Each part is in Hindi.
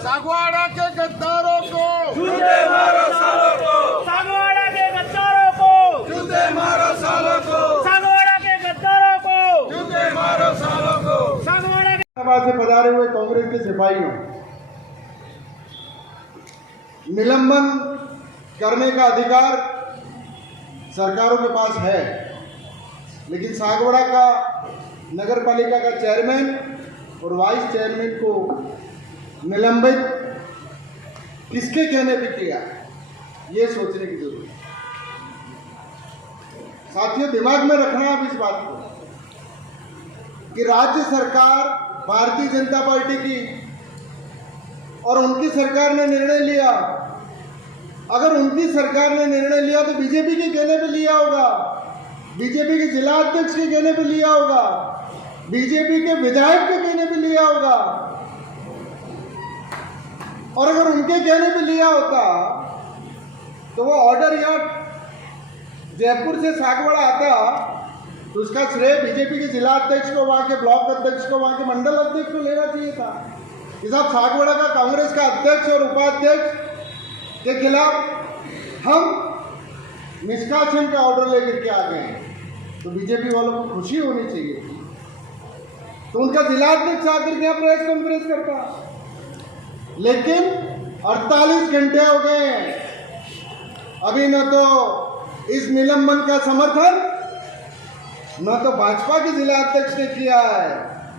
सागवाड़ा के गद्दारों को जूते मारो सालों को, सागवाड़ा के गद्दारों को, जूते मारो सालों को, सागवाड़ा के गद्दारों को, जूते मारो सालों को। सागवाड़ा के से पधारे हुए कांग्रेस के सिपाहियों, निलंबन करने का अधिकार सरकारों के पास है, लेकिन सागवाड़ा का नगर पालिका का चेयरमैन और वाइस चेयरमैन को निलंबित किसके कहने पे किया, ये सोचने की जरूरत है। साथियों, दिमाग में रखना आप इस बात को कि राज्य सरकार भारतीय जनता पार्टी की और उनकी सरकार ने निर्णय लिया। अगर उनकी सरकार ने निर्णय लिया तो बीजेपी के कहने पे लिया होगा, बीजेपी के जिला अध्यक्ष के कहने पे लिया होगा, बीजेपी के विधायक के कहने पे लिया होगा। और अगर उनके कहने पे लिया होता तो वो ऑर्डर यहाँ जयपुर से सागवाड़ा आता तो उसका श्रेय बीजेपी के जिला अध्यक्ष को, वहां के ब्लॉक अध्यक्ष को, वहां के मंडल अध्यक्ष को लेना चाहिए था। कि साहब सागवाड़ा का कांग्रेस का अध्यक्ष और उपाध्यक्ष के खिलाफ हम निष्कासन का ऑर्डर लेकर के आ गए हैं, तो बीजेपी वालों को खुशी होनी चाहिए। तो उनका जिला अध्यक्ष आकर के प्रेस कॉन्फ्रेंस करता, लेकिन 48 घंटे हो गए हैं, अभी न तो इस निलंबन का समर्थन न तो भाजपा के जिला अध्यक्ष ने किया है,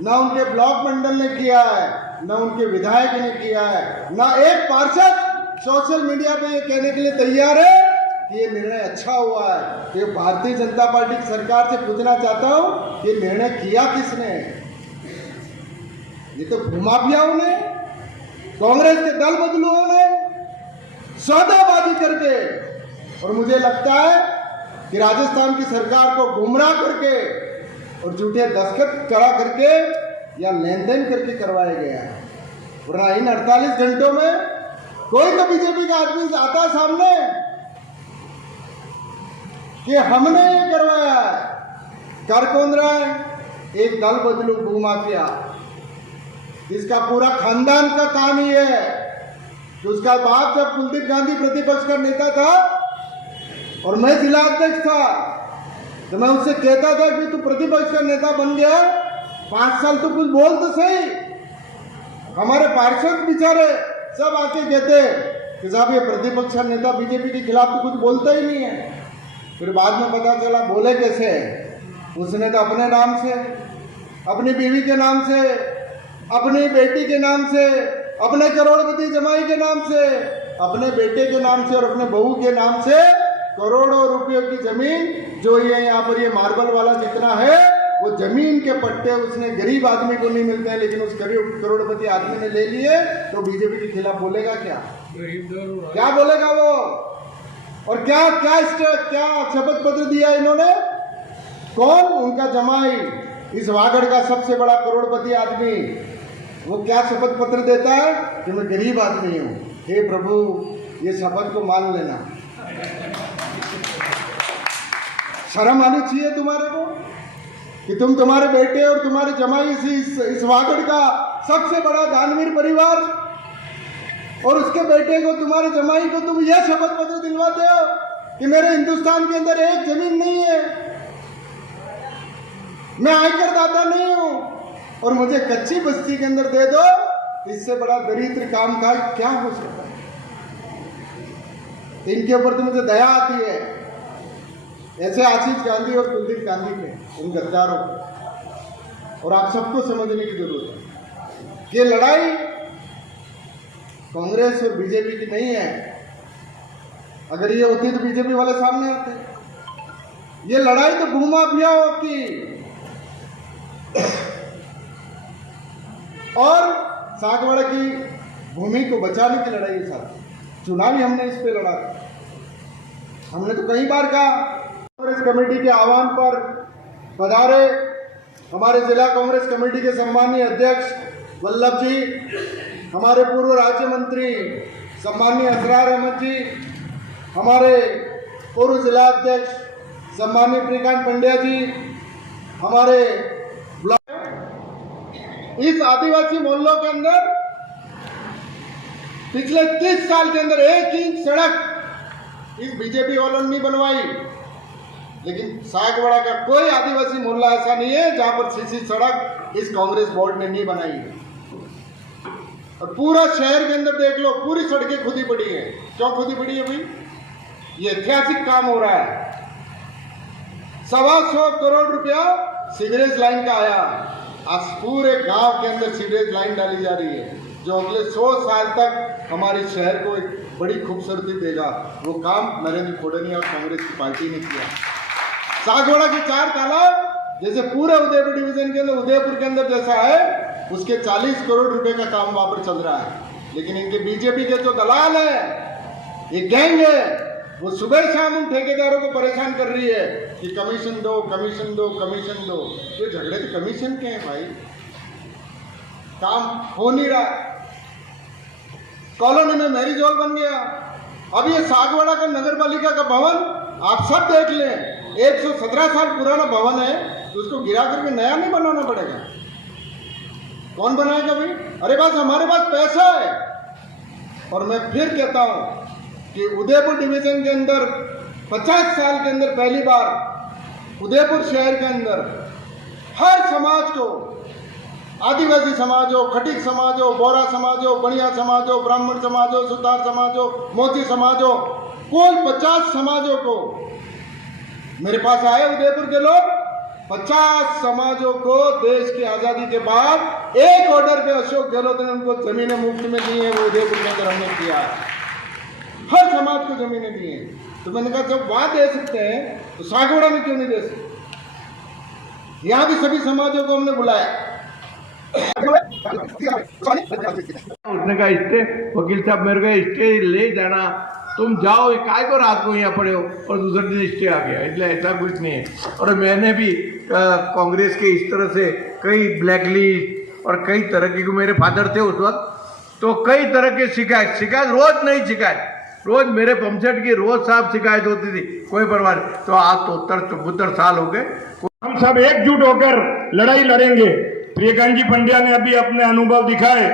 न उनके ब्लॉक मंडल ने किया है, न उनके विधायक ने किया है, न एक पार्षद सोशल मीडिया पे ये कहने के लिए तैयार है कि ये निर्णय अच्छा हुआ है। ये भारतीय जनता पार्टी की सरकार से पूछना चाहता हूं कि ये निर्णय किया किसने? ये तो भूमाफियाओं ने, कांग्रेस के दल बदलुओं ने सौदाबाजी करके, और मुझे लगता है कि राजस्थान की सरकार को गुमराह करके और झूठे दस्तखत करा करके या लेन देन करके करवाया गया है। वरना इन 48 घंटों में कोई तो बीजेपी का आदमी आता है सामने कि हमने ये करवाया है। कर कौन रहा है? एक दल बदलू भूमाफिया, जिसका पूरा खानदान का काम ही है कि उसका बाप जब कुलदीप गांधी प्रतिपक्ष का नेता था और मैं जिला अध्यक्ष था तो मैं उससे कहता था कि तू प्रतिपक्ष का नेता बन गया, 5 साल तो कुछ बोल तो सही। हमारे पार्षद बेचारे सब आके कहते कि साहब ये प्रतिपक्ष का नेता बीजेपी के खिलाफ तो कुछ बोलता ही नहीं है। फिर बाद में पता चला बोले कैसे, उसने तो अपने नाम से, अपनी बीवी के नाम से, अपनी बेटी के नाम से, अपने करोड़पति जमाई के नाम से, अपने बेटे के नाम से और अपने बहू के नाम से करोड़ों रुपयों की जमीन, जो ये यहाँ पर ये मार्बल वाला जितना है, वो जमीन के पट्टे उसने गरीब आदमी को नहीं मिलते हैं, लेकिन उस गरीब करोड़पति आदमी ने ले लिए। तो बीजेपी के खिलाफ बोलेगा क्या? क्या बोलेगा वो? और क्या क्या शपथ पत्र दिया इन्होंने? कौन? उनका जमाई, इस वागड़ का सबसे बड़ा करोड़पति आदमी, वो क्या शपथ पत्र देता है कि मैं गरीब आदमी हूं। हे प्रभु, ये शपथ को मान लेना। शर्म आनी चाहिए तुम्हारे को कि तुम्हारे बेटे और तुम्हारे जमाई इस वागड़ का सबसे बड़ा दानवीर परिवार और उसके बेटे को, तुम्हारे जमाई को तुम यह शपथ पत्र दिलवाते हो कि मेरे हिंदुस्तान के अंदर एक जमीन नहीं है, मैं आयकर दाता नहीं हूं और मुझे कच्ची बस्ती के अंदर दे दो। इससे बड़ा दरिद्र काम का क्या हो सकता है? इनके ऊपर तो मुझे दया आती है, ऐसे आशीष गांधी और कुलदीप गांधी के, इन गद्दारों को। और आप सबको समझने की जरूरत है कि लड़ाई कांग्रेस और बीजेपी की नहीं है। अगर ये होती तो बीजेपी वाले सामने आते। ये लड़ाई तो भूमाफियाओं की और सागवाड़ा की भूमि को बचाने की लड़ाई है। साथ चुनावी हमने इस पे लड़ा। हमने तो कई बार कहा, कांग्रेस कमेटी के आह्वान पर पधारे हमारे जिला कांग्रेस कमेटी के सम्मानीय अध्यक्ष वल्लभ जी, हमारे पूर्व राज्य मंत्री सम्मानीय असरार अहमद जी, हमारे पूर्व जिला अध्यक्ष सम्मानित श्रीकांत पंड्या जी, हमारे ब्लॉक इस आदिवासी मोहल्लों के अंदर पिछले 30 साल के अंदर 1 इंच सड़क इस बीजेपी वालों ने नहीं बनवाई। लेकिन सागवाड़ा का कोई आदिवासी मोहल्ला ऐसा नहीं है जहां पर सीसी सड़क इस कांग्रेस बोर्ड ने नहीं बनाई है। और पूरा शहर के अंदर देख लो, पूरी सड़कें खुदी पड़ी है। क्यों खुदी पड़ी है भाई? ये ऐतिहासिक काम हो रहा है। 125 करोड़ रुपया सीवरेज लाइन का आया। आज पूरे गांव के अंदर सीवरेज लाइन डाली जा रही है, जो अगले 100 साल तक हमारे शहर को एक बड़ी खूबसूरती देगा। वो काम नरेंद्र मोदी और कांग्रेस की पार्टी ने किया। सागवाड़ा की 4 तालाब जैसे पूरे उदयपुर डिवीजन के अंदर, उदयपुर के अंदर जैसा है, उसके 40 करोड़ रुपए का काम वहां पर चल रहा है। लेकिन इनके बीजेपी के जो दलाल है, ये गैंग है, वो सुबह शाम उन ठेकेदारों को परेशान कर रही है कि कमीशन दो, कमीशन दो, कमीशन दो। ये झगड़े के कमीशन के हैं भाई? काम हो नहीं रहा। कॉलोनी में मैरिज हॉल बन गया। अब ये सागवाड़ा का नगर पालिका का भवन आप सब देख लें, 117 साल पुराना भवन है, तो उसको गिरा करके नया नहीं बनाना पड़ेगा। कौन बनाएगा भाई? अरे बस हमारे पास पैसा है। और मैं फिर कहता हूं कि उदयपुर डिवीजन के अंदर 50 साल के अंदर पहली बार उदयपुर शहर के अंदर हर समाज को, आदिवासी समाज हो, खटीक समाज हो, बोरा समाज हो, बनिया समाज हो, ब्राह्मण समाज हो, सुतार समाज हो, मोची समाज हो, कुल 50 समाजों को मेरे पास आए उदयपुर के लोग। 50 समाजों को देश की आजादी के बाद एक ऑर्डर पे अशोक गहलोत ने उनको जमीनें मुफ्त में दी है। वो उदयपुर के अंदर हमने किया, हर समाज को जमीनें दी हैं। तो मैंने कहा जब वहां दे सकते हैं तो सागवाड़ा में क्यों नहीं दे सकते? यहां भी सभी समाजों को हमने बुलाया। उसने कहा स्टे, वकील साहब मेरे को स्टे ले जाना, तुम जाओ, काय को रात को यहाँ पड़े हो, और दूसरे दिन स्टे आ गया। इसलिए ऐसा कुछ नहीं है। और मैंने भी कांग्रेस के इस तरह से कई ब्लैकलिस्ट और कई तरह की, मेरे फादर थे उस वक्त, तो कई तरह के शिकायत रोज नहीं, शिकायत रोज मेरे पंपसेट की रोज साहब शिकायत होती थी, कोई परवाह नहीं। तो आज तो 74 साल हो गए। हम सब एकजुट होकर लड़ाई लड़ेंगे। प्रियकांत जी पंड्या ने अभी अपने अनुभव दिखाए,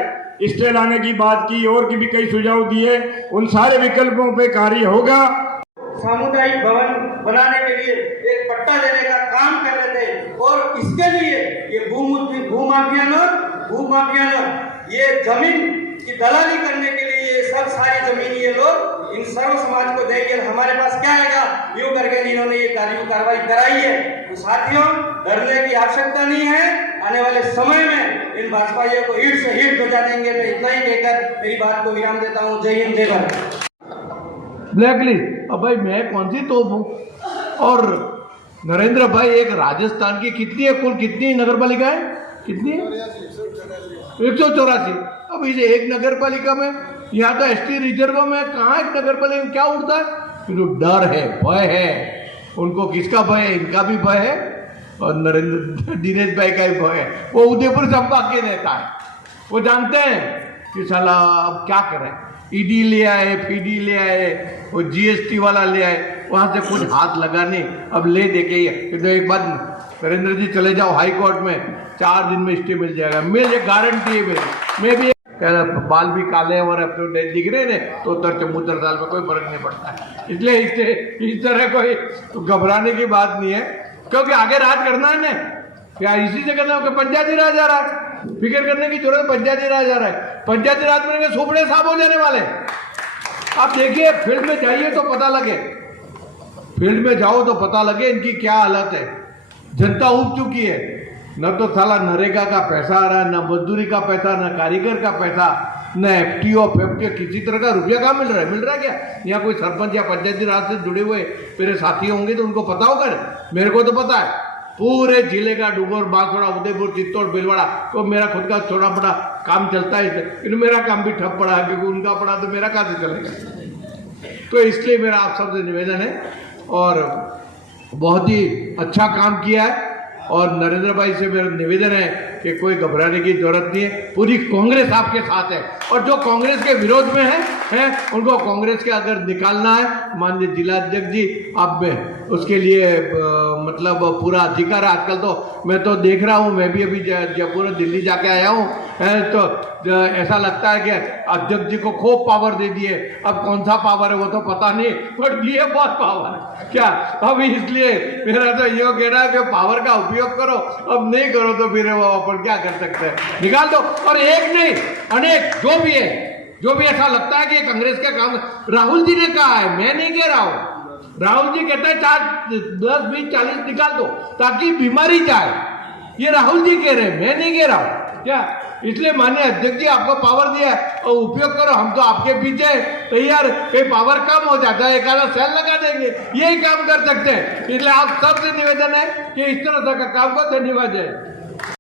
स्टे लाने की बात की, और की भी कई सुझाव दिए। उन सारे विकल्पों पे कार्य होगा। सामुदायिक भवन बनाने के लिए एक पट्टा देने का काम कर रहे थे, और इसके लिए ये भूमाफियानों ये जमीन की दलाली करने के लिए ये सब सारी जमीन ये लोग इन सर्व समाज को देंगे। हमारे पास क्या आएगा, यूं करके इन्होंने ये कार्रवाई कराई है। तो साथियों, डरने की आवश्यकता नहीं है। आने वाले समय में इन भाजपाइयों को ईंट से ईंट बजा देंगे। मैं इतना ही कहकर मेरी बात को विराम देता हूँ। जय हिंद, जय भारत। ब्लैकलिस्ट, अब भाई मैं कौन सी तोप हूँ? और नरेंद्र भाई, एक राजस्थान की कितनी है, कुल कितनी नगर पालिका है? कितनी है? 184। अब इसे एक नगर पालिका में, यहाँ तो एसटी रिजर्व में, कहाँ एक नगर पालिका में क्या उड़ता है? तो डर है, भय है। उनको किसका भय है? इनका भी भय है और नरेंद्र दिनेश भाई का भी भय है। वो उदयपुर संभाग के नेता है, वो जानते हैं कि साला अब क्या करें। ईडी ले आए, पीडी ले आए, वो जीएसटी वाला ले आए, वहाँ से कुछ हाथ लगा नहीं। अब ले दे के तो एक बात, नरेंद्र जी चले जाओ हाई कोर्ट में, 4 दिन में स्टे मिल जाएगा। मेरे गारंटी है मेरी। मैं भी बाल भी काले और अपने दिख रहे ने, तो 74 साल में कोई फर्क नहीं पड़ता है। इसलिए इस तरह कोई तो घबराने की बात नहीं है, क्योंकि आगे राज करना है ना। क्या इसी से करना है? पंचायती राज आ रहा है, फिक्र करने की जरूरत, पंचायती राज आ रहा है। पंचायती राज में सुपड़े साफ हो जाने वाले। आप देखिए, फील्ड में जाइए तो पता लगे, फील्ड में जाओ तो पता लगे इनकी क्या हालत है। जनता उब चुकी है। न तो साला नरेगा का पैसा आ रहा है, न मजदूरी का पैसा, न कारीगर का पैसा, न एफटीओ फेफ्टीओ, किसी तरह का रुपया कहाँ मिल रहा है? मिल रहा है क्या? यहाँ कोई सरपंच या पंचायती राज से जुड़े हुए मेरे साथी होंगे तो उनको पता होगा। मेरे को तो पता है, पूरे जिले का डूंगर, बांसवाड़ा, उदयपुर, चित्तौड़, भीलवाड़ा को मेरा खुद का छोटा बड़ा काम चलता है। लेकिन मेरा काम भी ठप पड़ा है, क्योंकि उनका पड़ा तो मेरा कहाँ से चलेगा। तो इसलिए मेरा आप सबसे निवेदन है, और बहुत ही अच्छा काम किया है। और नरेंद्र भाई से मेरा निवेदन है कि कोई घबराने की जरूरत नहीं है, पूरी कांग्रेस आपके साथ है। और जो कांग्रेस के विरोध में है उनको कांग्रेस के अगर निकालना है, माननीय जिलाध्यक्ष जी आप में उसके लिए मतलब पूरा अधिकार है। आजकल तो मैं तो देख रहा हूँ, मैं भी अभी जयपुर दिल्ली जाके आया हूँ, तो ऐसा लगता है कि अध्यक्ष जी को खूब पावर दे दिए। अब कौन सा पावर है वो तो पता नहीं, पर दिए बहुत पावर है क्या। अब इसलिए मेरा तो ये कहना है कि पावर का उपयोग करो, अब नहीं करो तो फिर वो अपन क्या कर सकते हैं, निकाल दो। और एक नहीं अनेक जो भी है, जो भी ऐसा लगता है कि कांग्रेस का काम, राहुल जी ने कहा है, मैं नहीं कह रहा हूँ। राहुल जी कहते हैं 4, 10, 20, 40 निकाल दो ताकि बीमारी जाए, ये राहुल जी कह रहे हैं, मैं नहीं कह रहा हूँ क्या। इसलिए माननीय अध्यक्ष जी आपको पावर दिया है और उपयोग करो, हम तो आपके पीछे तैयार। कहीं पावर कम हो जाता है, एक आधा सेल लगा देंगे, यही काम कर सकते हैं। इसलिए आप सबसे निवेदन है कि इस तरह का काम को धन्यवाद है।